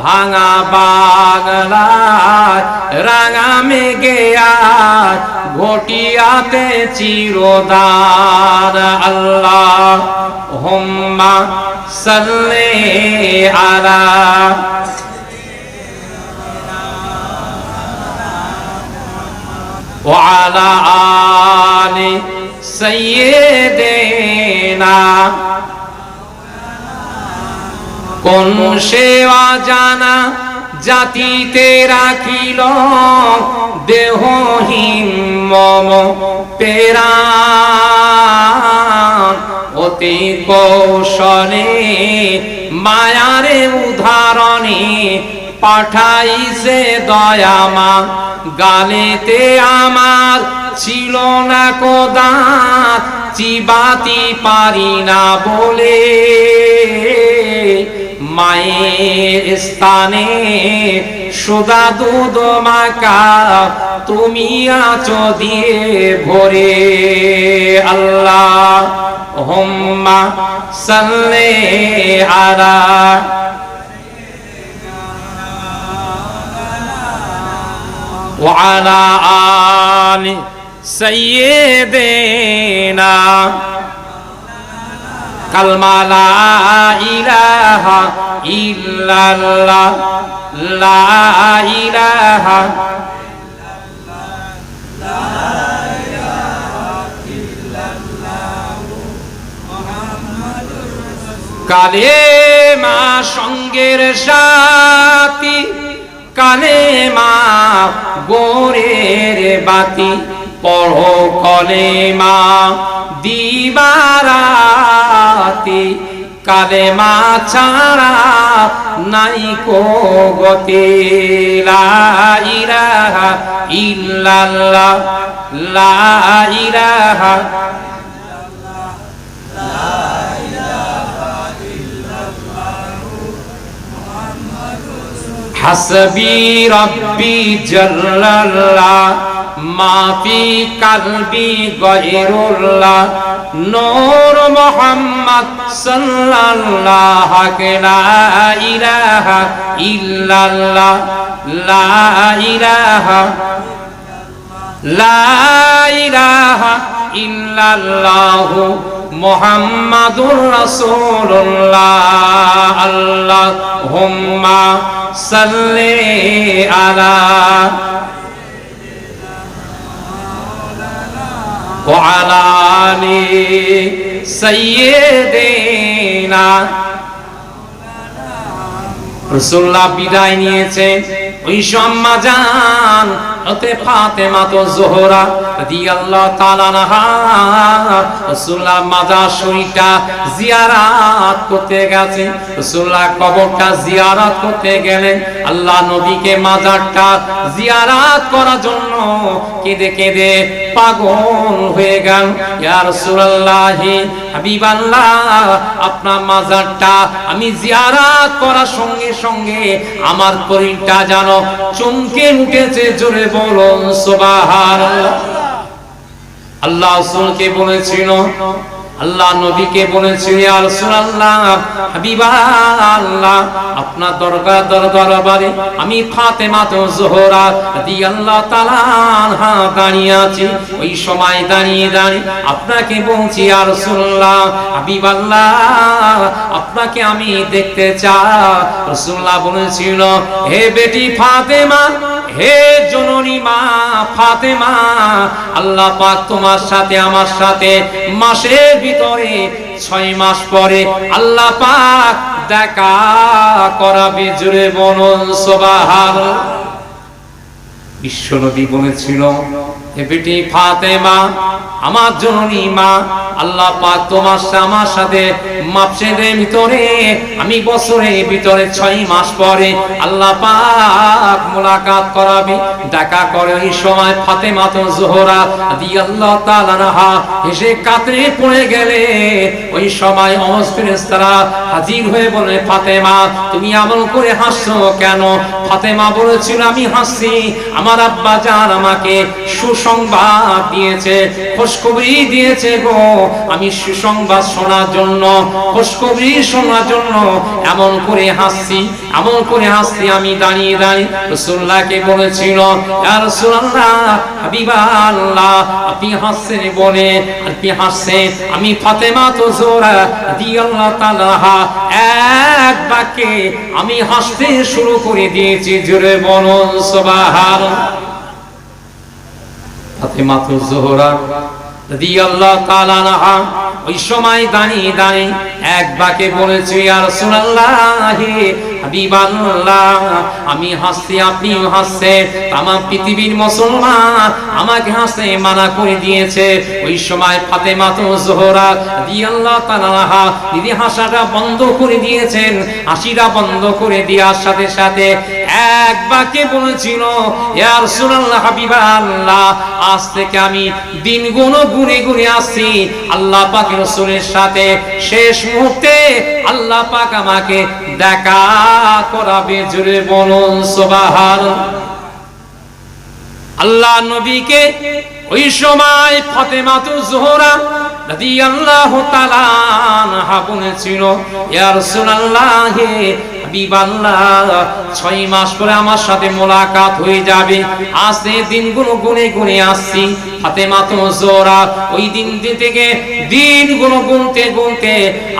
ভাঙা বাংলায় রাঙা মেঘে আজ ঘটিয়াতে চিরদান। আল্লাহুম্মা সাল্লি আলা ওয়া আলা আলি সাইয়্যিদিনা। কোন সেবা জানা জাতিতে রাখিল পেরান অতি কৌশলে মায়ারে উদাহরণে পাঠাইছে দয়ামা গালেতে আমার ছিল না কোদাত চিবাতি পারি না বলে মায়ের স্থানে সুদা দুধ মাকা তুমি আছো দিয়ে ভরে আল্লাহ হুম্মা সাল্লি আলা وعلى آل سيدنا كلمة لا إله إلا الله لا إله কালেমা সঙ্গের সাথী কালেমা গোরের বাতি পড়ো কলেমা দিবারাতি কালেমা ছাড়া নাই কো গতি লা ইলাহা ইল্লাল্লাহ লা ইলাহা حسبي ربي جل الله ما في قلبي غير الله نور محمد صلى الله لا إله إلا الله لا إله لا إله إلا الله মুহাম্মাদুর রাসূলুল্লাহ আল্লাহুম্মা সাল্লি আলা ওয়া আলা আলি সাইয়্যিদিনা রাসূলুল্লাহ বিদায় নিয়েছে ওই আম্মা জান হতে ফাতেমা তো জোহরা রাদিয়াল্লাহু তাআলা আনহা রাসূলুল্লাহ মাজার শরীফটা জিয়ারত করতে গেছে রাসূলুল্লাহ কবরটা জিয়ারত করতে গেলেন আল্লাহ নবীকে মাজারটা জিয়ারত করার জন্য কেঁদে কেঁদে পাগল হয়ে গেল ইয়া রাসূলুল্লাহ হাবিবাল্লাহ আপনার মাজারটা আমি জিয়ারত করার সঙ্গে সঙ্গে আমার শরীরটা যেন চমকে উঠেছে জোরে বলুন সুবহানাল্লাহ আল্লাহ রাসূলকে বলেছিল আল্লাহ নবীকে বলেছিল ইয়া রাসূলুল্লাহ হাবিবাল্লাহ আপনার দরবারে আমি ফাতেমা তো জোহরা রাদিয়াল্লাহু তাআলা আনহা দাঁড়িয়ে আছি ওই সময় দাঁড়িয়ে আপনাকে বলছি ইয়া রাসূলুল্লাহ হাবিবাল্লাহ আপনাকে আমি দেখতে চাই রাসূলুল্লাহ বলেছিল হে বেটি ফাতেমা হে জননী মা ফাতেমা আল্লাহ পাক তোমার সাথে আমার সাথে মাসের ভিতরে 6 মাস পরে আল্লাহ পাক দেখা করাবে জোরে বলুন সুবহানাল্লাহ বিশ্বনবী বলেছিল হে বেটি ফাতেমা আমার জননী মা আল্লাহ পাক তোমার আমার সাথে মাসের ভিতরে আমি বছরের ভিতরে 6 মাস পরে আল্লাহ পাক মুলাকাত করাবে দেখা করে ওই সময় ফাতেমা তো জোহরা রাদিয়াল্লাহু তাআলা আনহা এসে কাতরে পড়ে গেলে ওই সময় ফেরেশতারা হাজির হয়ে বলে ফাতেমা তুমি এমন করে হাসছো কেন ফাতেমা বলেছিল আমি হাসছি আমার আব্বা জান আমাকে সুসংবাদ দিয়েছে খুশখবরি দিয়েছে গো আমি সুসংবাদ শোনার জন্য খুশখবরি শোনার জন্য এমন করে হাসছি আমি দাঁড়িয়ে রাসূলুল্লাহকে বলেছিল ইয়া রাসূলুল্লাহ হাবিবাল্লাহ আপনি হাসছেন বলে আপনি হাসছেন আমি ফাতেমা তো জোহরা রাদিয়াল্লাহু তাআলা এক বাক্যে আমি হাসতে শুরু করে দিয়েছি জোরে বলুন সুবহানাল্লাহ ফাতেমা তো জোহরা রাদিয়াল্লাহু তাআলা আনহা ওই সময় দাঁড়িয়ে এক বাক্যে বলেছে ইয়া রাসূলুল্লাহ হাবিবাল্লাহ আমি হাসছি আপনিও হাসছেন, তামাম পৃথিবীর মুসলমান আমাকে হাসতে মানা করে দিয়েছে। ওই সময় ফাতেমা তো জোহরা রাদিয়াল্লাহু তাআলা আনহা দিদি হাসাটা বন্ধ করে দিয়েছেন, হাসিটা বন্ধ করে দেওয়ার সাথে সাথে এক বাক্যে বলেছিল, ইয়া রাসূলুল্লাহ হাবিবাল্লাহ আজ থেকে আমি দিনগুলো গুনে গুনে আসছি আল্লাহ পাক রাসূলের সাথে, শেষ মুহূর্তে আল্লাহ পাক আমাকে দেখা করাবে। জোরে বলুন সুবহানাল্লাহ। আল্লাহ নবীকে ওই সময় ফাতেমা তো জোহরা রাদিয়াল্লাহু তাআলা আনহা বলেছিল, ইয়া রাসূলুল্লাহ হাবিবাল্লাহ 6 মাস পরে আমার সাথে মোলাকাত হয়ে যাবে। আজকে দিনগুলো গুনে গুনে আসছি। ফাতেমা তো জোহরা ওই দিন থেকে দিনগুলো গুনতে গুনতে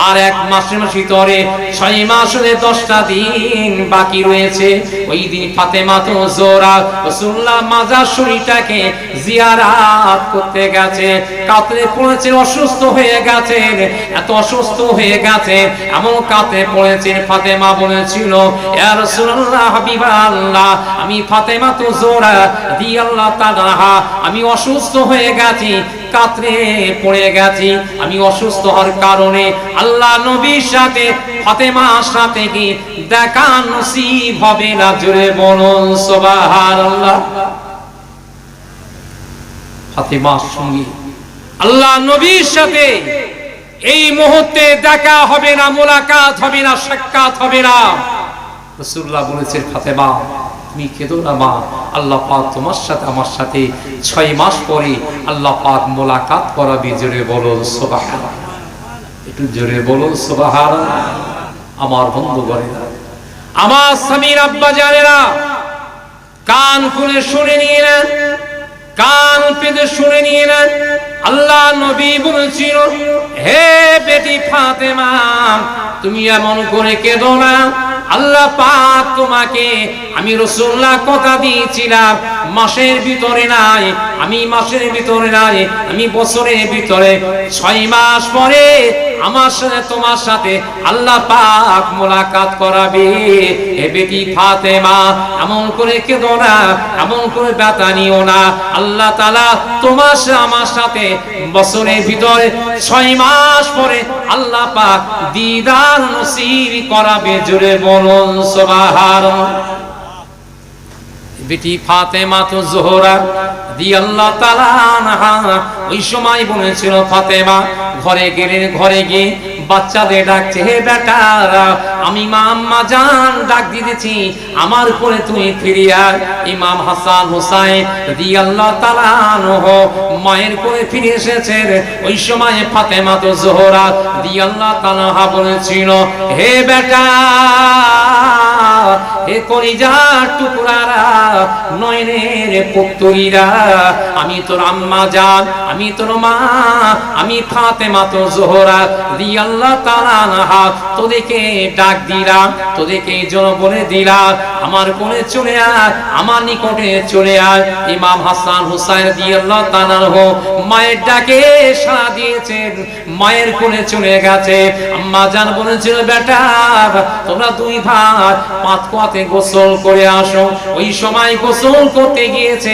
আর 1 মাসের ভিতরে 6 মাস হলে 10টা দিন বাকি রয়েছে। ওই দিন ফাতেমা তো জোহরা রাসূলুল্লাহ মাজার শরীফটাকে জিয়ারত করতে গেছে, কাতরে পড়েছে, অসুস্থ হয়ে গেছেন, এত অসুস্থ হয়ে গেছে এমন কাতরে পড়েছেন। ফাতেমা বলেছিল, ইয়া রাসূলুল্লাহ হাবিবাল্লাহ আমি ফাতেমা তো জোহরা রাদিয়াল্লাহু তাআলা আনহা আমি অসুস্থ হয়ে গেছি, কাতরে পড়ে গেছি। আমি অসুস্থ হওয়ার কারণে আল্লাহ নবীর সাথে ফাতেমার সাথে কি দেখা নসিব হবে না। জোরে বলুন সুবহানাল্লাহ। ফাতেমার সঙ্গে আল্লাহ নবীর সাথে এই মুহূর্তে দেখা হবে না, মোলাকাত হবে না, সাক্ষাৎ হবে না। রাসূলুল্লাহ বলেছেন, ফাতেমা তুমি কেঁদো না মা, আল্লাহ পাক তোমার সাথে আমার সাথে 6 মাস পরে আল্লাহ পাক মোলাকাত করাবে। জোরে বলুন সুবহানাল্লাহ। একটু জোরে বলুন সুবহানাল্লাহ। আমার বন্ধুগণেরা, আমার স্বামীর আব্বা জানেরা, কান খুলে শুনে নিয়ে নেন, কান পেতে শুনে নিয়ে নেন। আল্লাহ নবী বলেছিল, হে বেটি ফাতেমা তুমি এমন করে কেঁদো না, আল্লাহ পাক তোমাকে, আমি রাসূলুল্লাহ কথা দিয়েছিলাম মাসের ভিতরে নাই, আমি মাসের ভিতরে নাই, আমি বছরের ভিতরে 6 মাস পরে আমার সাথে তোমার সাথে আল্লাহ পাক মোলাকাত করাবে। হে বেটি ফাতেমা এমন করে কেঁদো না, এমন করে ব্যথা নিও না, আল্লাহ তাআলা তোমার আমার সাথে বছরের ভিতরে 6 মাস পরে আল্লাহ পাক দিদার নসিব করাবে। জোরে বলুন সুবহানাল্লাহ। বেটি ফাতেমা তো জোহরা রাদিয়াল্লাহু তাআলা আনহা ওই সময় বলেছিল, ফাতেমা ঘরে গেলেন, ঘরে গিয়ে বাচ্চাদের ডাকছে, হে বেটারা আমি মা আম্মা জান ডাক দিতেছি, আমার উপরে তুমি ফিরে আয়। ইমাম হাসান হুসাইন রাদিয়াল্লাহু তাআলা আনহু মায়ের কোলে ফিরে এসেছেন। ওই সময় ফাতেমা তো জোহরা রাদিয়াল্লাহু তাআলা আনহা বলেছিল, হে বেটা, হে কলিজার টুকরারা, নয়নের পুত্রীরা, আমি তোর আম্মা জান, আমি তোর মা, আমি ফাতেমা তো জোহরা রাদিয়াল্লাহু তাআলা আনহা তোদেরকে ডাক দিলাম, তোদেরকে এই জন্য বলে দিলাম আমার কোলে চলে আয়, আমার নিকটে চলে আয়। ইমাম হাসান হুসাইন রাদিয়াল্লাহু তাআলা আনহু মায়ের ডাকে সাড়া দিয়েছেন, মায়ের কোলে চলে গেছে। আম্মা জান বলেছিল, বেটা তোমরা 2 ভাই 5 কুয়াতে গোসল করে আসো। ওই সময় গোসল করতে গিয়েছে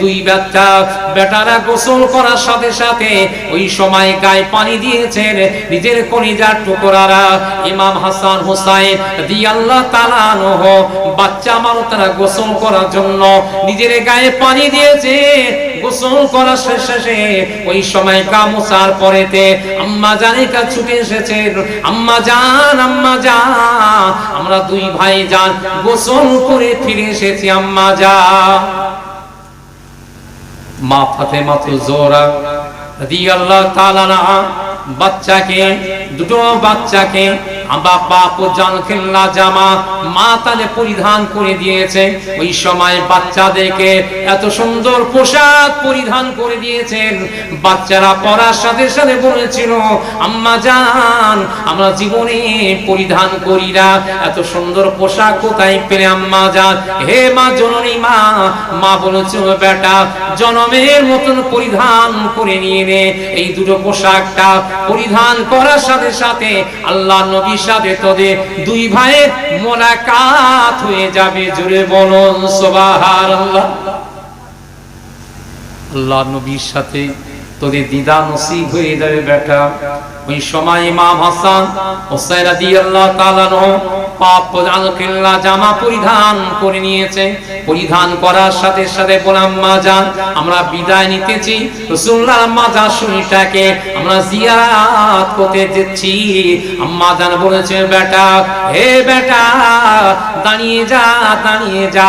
2 বাচ্চা, বেটারা গোসল করার সাথে সাথে ওই সময় গায়ে পানি দিয়েছেন নিজের কলিজার টুকরারা। ইমাম হাসান হুসাইন রাদিয়াল্লাহু তাআলা আনহু বাচ্চা মানুষ তারা গোসল করার জন্য নিজের গায়ে পানি দিয়েছে। গোসল করার শেষে ওই সময় গামছার পরেতে আম্মা জানের কাছে ছুটে এসেছেন, আম্মা জান, আম্মা জান আমরা 2 ভাই জান গোসল করে ফিরে এসেছি, আম্মা জান। মা ফাতেমা তো জোহরা রাদিয়াল্লাহু তাআলা আনহা বাচ্চাকে, 2 বাচ্চাকে বাপ জান খেলনা জামা মা তালে পরিধান করে দিয়েছে। ওই সময় বাচ্চাদেরকে এত সুন্দর পোশাক পরিধান করে দিয়েছেন, বাচ্চারা পরার সাথে সাথে বলেছিল, আম্মা জান আমরা জীবনে পরিধান করি না, এত সুন্দর পোশাক কোথায় পেলে আম্মা জান? হে মা জননী মা, মা বলেছিল, বেটা জনমের মতন পরিধান করে নিয়ে নে। এই 2 পোশাকটা পরিধান করার সাথে সাথে আল্লাহ নবী সাথে তোদের দুই ভাইয়ের মোলাকাত হয়ে যাবে। জোরে বলুন সুবহানাল্লাহ। আল্লাহ নবীর সাথে তোদের দিদার নসিব হয়ে যাবে বেটা। ওই সময় ইমাম হাসান হুসাইন রাদিয়াল্লাহু তাআলা পাক পজালকিল্লা জামা পরিধান করে নিয়েছে। পরিধান করার সাথে সাথে বলে আম্মা জান আমরা বিদায় নিতেছি, রাসূলুল্লাহর মাজার শরীফটাকে আমরা জিয়ারত করতে যাচ্ছি। আম্মা জান বলেছে বেটা, হে বেটা দাঁড়িয়ে যা, দাঁড়িয়ে যা,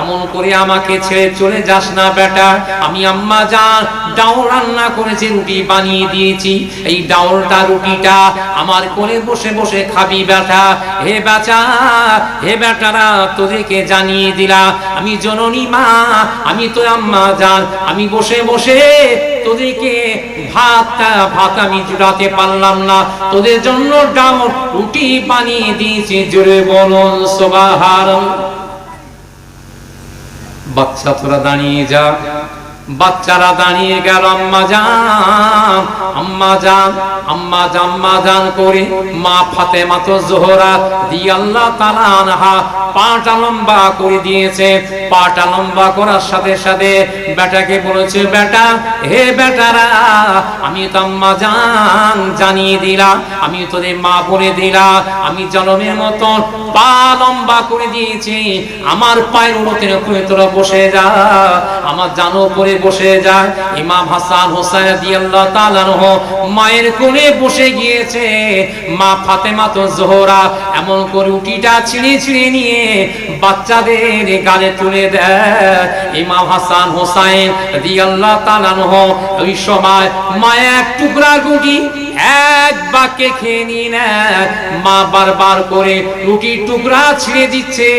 এমন করে আমাকে ছেড়ে চলে যাস না বেটা। আমি আম্মা জান ডাউল রান্না করেছি, রুটি বানিয়ে দিয়েছি, এই ডাউলটা রুটিটা আমার কোলে বসে বসে খাবি বেটা। হে বাচ্চা, হে বেটারা তোদেরকে জানিয়ে দিলাম আমি জননী মা, আমি তো আম্মা জান, আমি বসে বসে তোদেরকে ভাত আমি জুড়াতে পারলাম না, তোদের জন্য ডাউল রুটি বানিয়ে দিয়েছি। জোরে বলুন সুবহানাল্লাহ। বাচ্চা তোরা দাঁড়িয়ে যা। বাচ্চারা দাঁড়িয়ে গেল। আম্মা জান, আম্মা জান, আম্মা জান, আম্মা জান করে মা ফাতেমা তো জোহরা রাদিয়াল্লাহু তাআলা আনহা পাটা লম্বা করে দিয়েছে। পাটা লম্বা করার সাথে সাথে বেটাকে বলেছে বেটা, হে বেটারা আমি তো আম্মা জান জানিয়ে দিলাম, আমি তোদের মা বলে দিলাম, আমি জনমের মতন পা লম্বা করে দিয়েছি, আমার পায়ের উপরে তোরা বসে যা, আমার জানো উপরে বসে যা। ইমাম হাসান হুসাইন রাদিয়াল্লাহু তাআলা আনহু মায়ের কোলে বসে গিয়েছে। মা ফাতেমা তো জোহরা এমন করে রুটিটা ছিঁড়ে ছিঁড়ে নিয়ে বাচ্চাদের গালে তুলে দেয়। ইমাম হাসান হুসাইন রাদিয়াল্লাহু তাআলা আনহু ওই সময় মায়ের এক টুকরা রুটি এক বাক্যে খেয়ে নিয়ে নেয়। মা বারবার করে রুটির টুকরা ছিঁড়ে দিচ্ছে।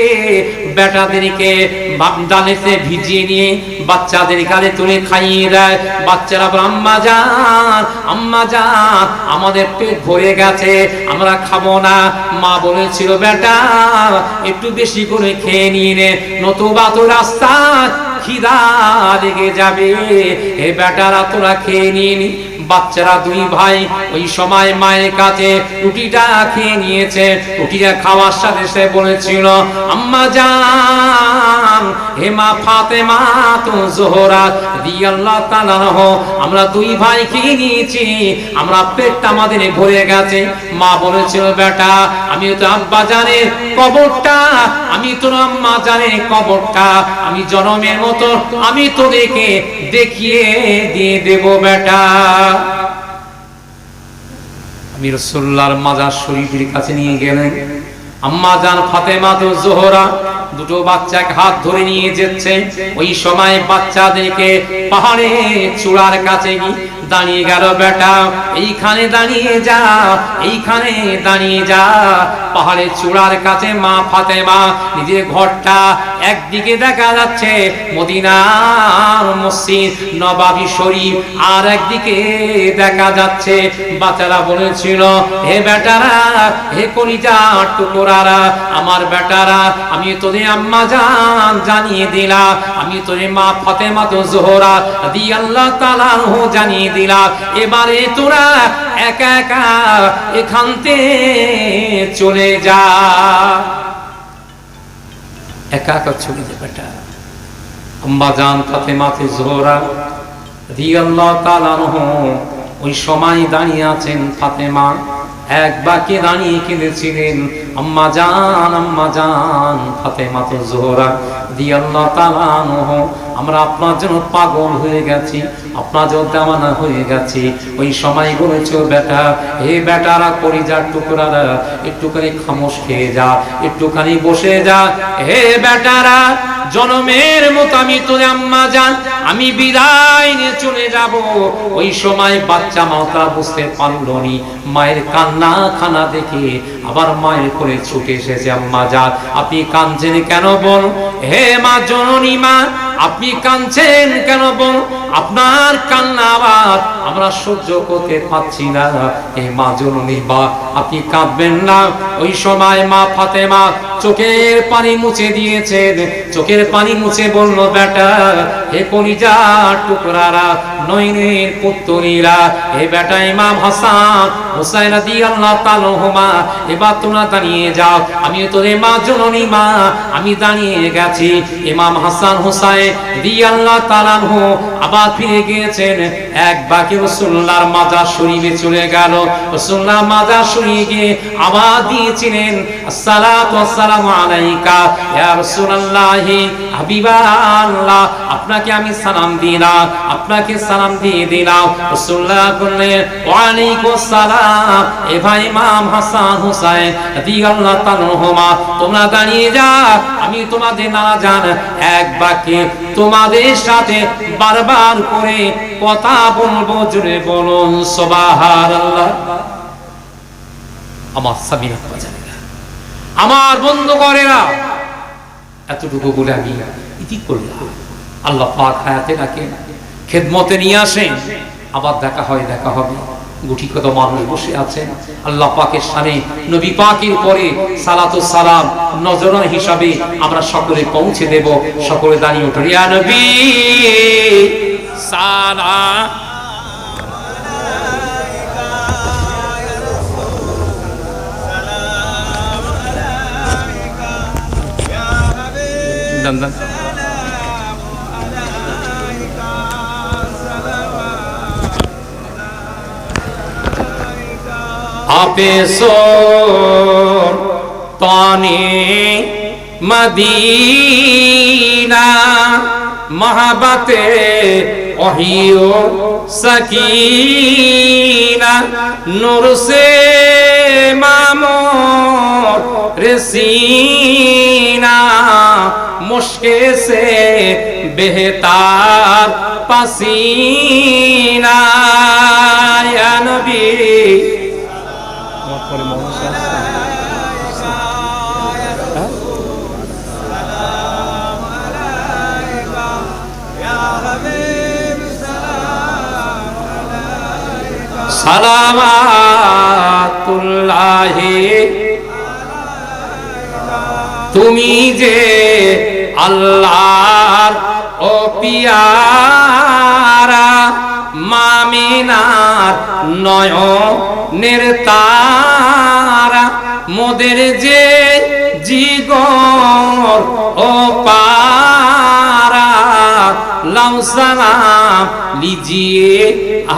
বেটাদেরকে ডালেতে ভিজিয়ে নিয়ে বাচ্চাদের গালে তুলে খাইয়ে দেয়। বাচ্চারা আম্মা জান, আম্মা জান আমাদের পেট ভরে গেছে, আমরা খাবো না। মা বলেছিল বেটা একটু বেশি করে খেয়ে নিয়ে নে, নতুবা তো রাস্তা খিদা লেগে যাবে। হে বেটারা তোরা খেয়ে নিয়ে নি। বাচ্চারা দুই ভাই ওই সময় মায়ের কাছে রুটিটা খেয়ে নিয়েছে। রুটিটা খাওয়ার সাথে সে বলেছিল আম্মা জান, হে মা ফাতেমা তো জোহরা রাদিয়াল্লাহু তাআলা আনহা আমরা দুই ভাই খেয়ে নিয়েছি, আমরা পেটটা আমাদের ভরে গেছে। মা বলেছিল বেটা আমি তো আব্বা জানের কবরটা, আমি তোর আম্মা জানের কবরটা আমি জনমের মতো আমি তোদেরকে দেখিয়ে দিয়ে দেব বেটা। আমি রাসূলুল্লাহর মাজার শরীফের কাছে নিয়ে গেলেন। আম্মা জান ফাতেমা তো জোহরা দুটো বাচ্চাকে হাত ধরে নিয়ে যাচ্ছে। ওই সময় বাচ্চাদেরকে পাহাড়ে চূড়ার কাছে দাঁড়িয়ে গেল বেটা এইখানে দাঁড়িয়ে যা, এইখানে দাঁড়িয়ে যা। পাহাড়ের চূড়ার কাছে মা ফাতেমা নিজের ঘরটা একদিকে দেখা যাচ্ছে মদিনার মসজিদ নবাবী শরীফ, আর একদিকে দেখা যাচ্ছে। বাচ্চারা বলেছিল হে বেটারা, হে কলিজার টুকরারা, আমার বেটারা আমি তোদের আম্মা জান জানিয়ে দিলাম, আমি তোদের মা ফাতেমা তো জোহরা রাদিয়াল্লাহু তাআলা আনহা জানিয়ে দিলাম। এবারে তোরা একা একা এখান থেকে চলে যা, একা একা চলে যা বেটা। আম্মা জান ফাতেমা তো জোহরা রাদিয়াল্লাহু তাআলা আনহা ওই সময় দাঁড়িয়ে আছেন। ফাতেমা এক বাক্যে দাঁড়িয়ে কেঁদেছিলেন আম্মা জান, আম্মা জান ফাতেমা তো জোহরা রাদিয়াল্লাহু তাআলা আনহা আমরা আপনার জন্য পাগল হয়ে গেছি, আপনার জন্য দেওয়ানা হয়ে গেছি। ওই সময় বলেছো বেটা, হে বেটারা কলিজার টুকরারা একটুখানি খামোশ খেয়ে যা, একটুখানি বসে যা। হে বেটারা জনমের মতো আমি তোর আম্মা জান আমি বিদায় নিয়ে চলে যাব। ওই সময় বাচ্চা মাতা বুঝতে পারলনি, মায়ের কান্না খানা দেখে আবার মায়ের কোলে ছুটে এসেছে। আম্মা জান আপনি কাঁদছেন কেন বল? হে মা জননী মা আপনি কাঁদছেন কেন বল? আপনার কান্না আবার আমরা সহ্য করতে পারছি না। হে মা জননী মা আপনি কাঁদবেন না। ওই সময় মা ফাতেমা চোখের পানি মুছে দিয়েছেন। চোখের পানি মুছে বলল বেটা হে কলিজার টুকরারা, নয়নের পুত্তনীরা, হে বেটা ইমাম হাসান হুসাইন রাদিয়াল্লাহু তাআলা হুমা, এবার তোমরা দাঁড়িয়ে যাও। আমি তোদের মা জননী মা, আমি দাঁড়িয়ে গেছি। ইমাম হাসান হুসাইন রাদিয়াল্লাহু তাআলা আনহু আবার ফিরে গিয়েছেন। এক বাকি রাসূলুল্লাহর মাজার শরীফে চলে গেল। রাসূলুল্লাহ মাজার শরীফে গিয়ে আওয়াজ দিয়েছিলেন, আসসালাতু ওয়াসসালামু আলাইকা ইয়া রাসূলুল্লাহি হাবিবাল্লাহ, আপনাকে আমি সালাম দিলাম, আপনাকে সালাম দিয়ে দিলাম। রাসূলুল্লাহ বললেন, ওয়া আলাইকুস সালাম। এ ভাই ইমাম হাসান হুসাইন রাদিয়াল্লাহু তাআলা আনহুমা, তোমরা দাঁড়িয়ে যাও, আমি তোমাদের নানা জান এক বাক্যে তোমাদের সাথে বারবার করে কথা বলবো, জোরে বলুন সুবহানাল্লাহ। আমার সাবিনা বাজারেরা, আমার বন্ধু করেরা, এতটুকু বলে আমি ইতি করলাম। আল্লাহ পাক হায়াতে রাখে, খেদমতে নিয়ে আসেন, আবার দেখা হয়, দেখা হবে। গুটি কত মানুষ বসে আছেন, আল্লাহ পাকের শানে নবী পাকের উপরে সালাতু সালাম নজরানা হিসাবে আমরা সকলে পৌঁছে দেব। সকলে দাঁড়িয়ে উঠুন, ইয়া নবী সালাম দান দান। আপে সোর পানি মদিনা, মহাবতে ওহিও সকিনা, নূর সে মামুর রসিনা, মুশকে সে বেহতার পসিনা, ইয়া নবী সালামাতুল্লাহি, তুমি যে আল্লাহর ও পিয়ারা, মামিনার নয়নের তারা, মোদের যে জিগর ও পারা, লাউ সালাম লিজিয়ে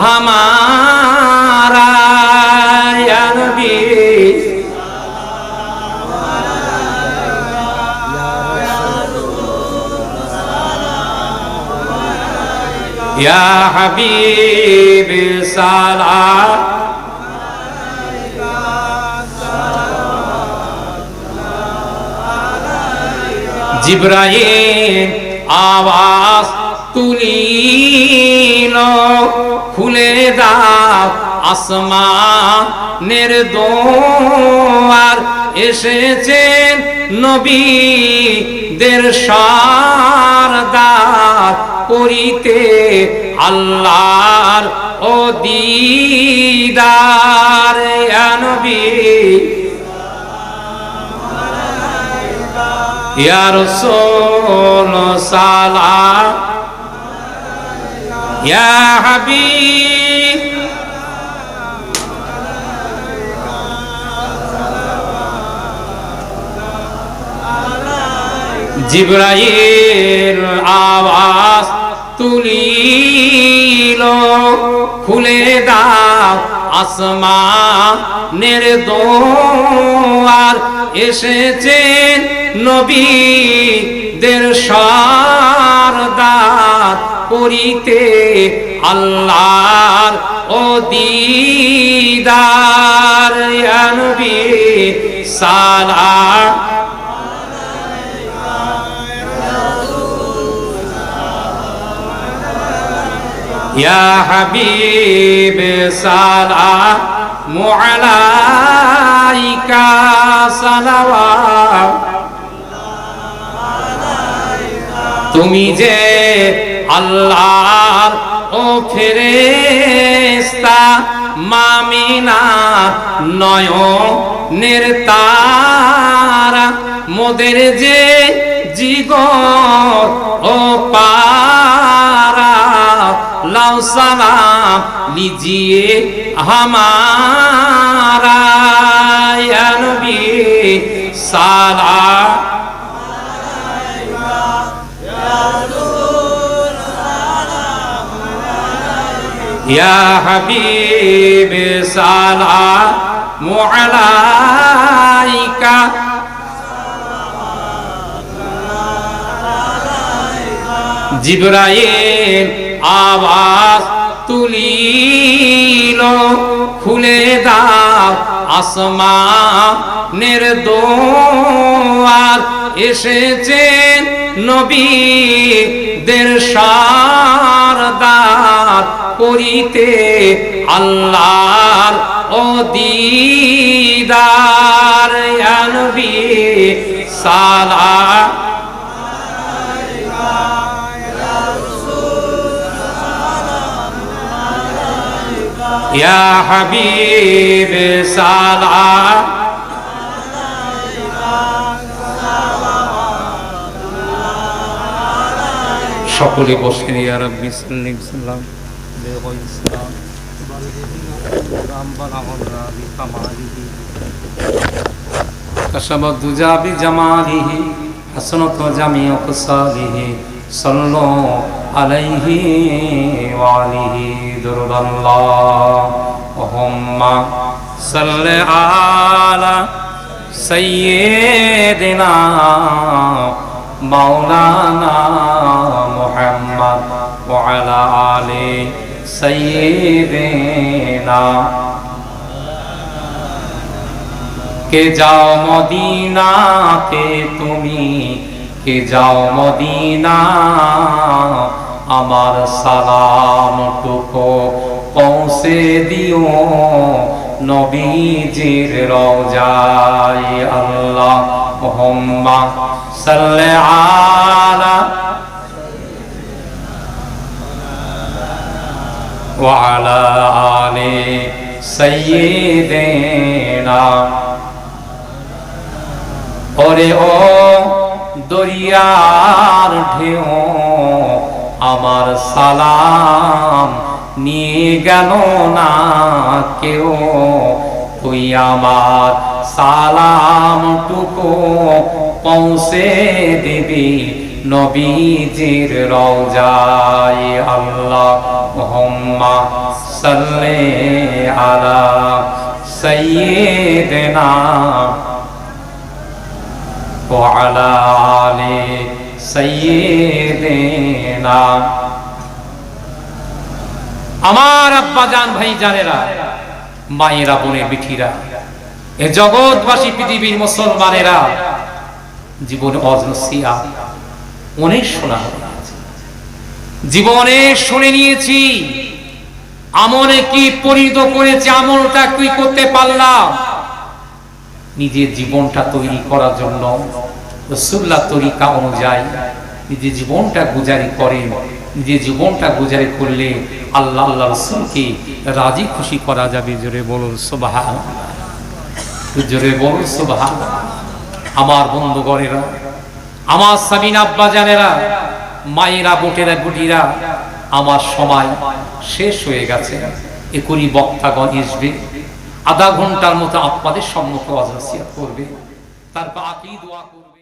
হামারা, ইয়া নবী ইয়া হাবিব সালাম। জিবরাইল আওয়াজ তুলিল, খুলে দাও আসমানের দোয়ার, এসেছেন নবীদের সরদার, করিতে আল্লাহর ও দিদার, ইয়া নবী ইয়া রাসূল সালাম, ইয়া হাবিব জিবরাইল আওয়াজ তুলিল, খুলে দাও আসমানের দোয়ার, এসেছেন নবীদের সরদার, করিতে আল্লাহর ও দিদার, ইয়া নবী সালাম। ইয়া হাবিব সালামু আলাইকা, সালাওয়াত, তুমি যে আল্লাহর ও ফেরেশতা, মামিনা নয়নের তারা, মোদের যে জিগর ও পা लाओ सलाम लीजिए हमारा या नबी सलाम या हबीब सलाम अलैका जिब्राइल आवाज तुलिल খুলে দাও আসমানের দোয়ার এসেছেন নবীদের সরদার করিতে আল্লাহর ও দিদার ইয়া নবী সালাম ইয়া হাবিব সালাম সকলে বসেন ইয়া রাব্বি সাল্লাম কাশাবাদ দুজা বিজামালিহি হাসনাত জামিউ কসালিহি সাল্লু আলাইহি ওয়া আলিহি দুরুদাল্লাহুম্মা সাল্লি আলা সাইয়্যিদিনা মাওলানা মুহাম্মদ ওয়া আলা আলি সাইয়্যিদিনা কে যাও মদিনাতে তুমি কে যাও মদিনা আমার সালামটুকু পৌঁছে দিও নবীজির রওজায় আল্লাহুম্মা সাল্লি আলা ওয়া আলা আলি সাইয়্যিদিনা ওরে ও দরিয়ার ঢেউ আমার সালাম নিয়ে গেল না কেউ তুই আমার সালামটুকু পৌঁছে দিবি নবীজির রওজায় আল্লাহুম্মা সাল্লি আলা সাইয়্যিদিনা ওয়া আলা আলি সাইয়্যিদিনা আমার আব্বাজান ভাই জানেরা মায়েরা বোনে বিঠিরা এ জগৎবাসী পৃথিবীর মুসলমানেরা জীবনে অজনসিয়া অনেক শোনা হয়েছে জীবনে শুনে নিয়েছি আমলে কি পরিণত করেছে আমলটা কি করতে পারলাম নিজের জীবনটা তৈরি করার জন্য রাসূলুল্লাহ তরিকা অনুযায়ী নিজের জীবনটা গুজারি করেন নিজের জীবনটা গুজারি করলে আল্লাহ আল্লাহ রাসূলকে রাজি খুশি করা যাবে জোরে বলুন সুবহানাল্লাহ জোরে বলুন সুবহানাল্লাহ আমার বন্ধুগণেরা আমার স্বামী আব্বা জানেরা মায়েরা বোটেরা বুটিরা আমার সময় শেষ হয়ে গেছে একুরি বক্তাগণ আসবে আধা ঘন্টার মতো আপনাদের সম্মুখে ওয়াজ নসিহত করবে তারপর আকি দোয়া করবে।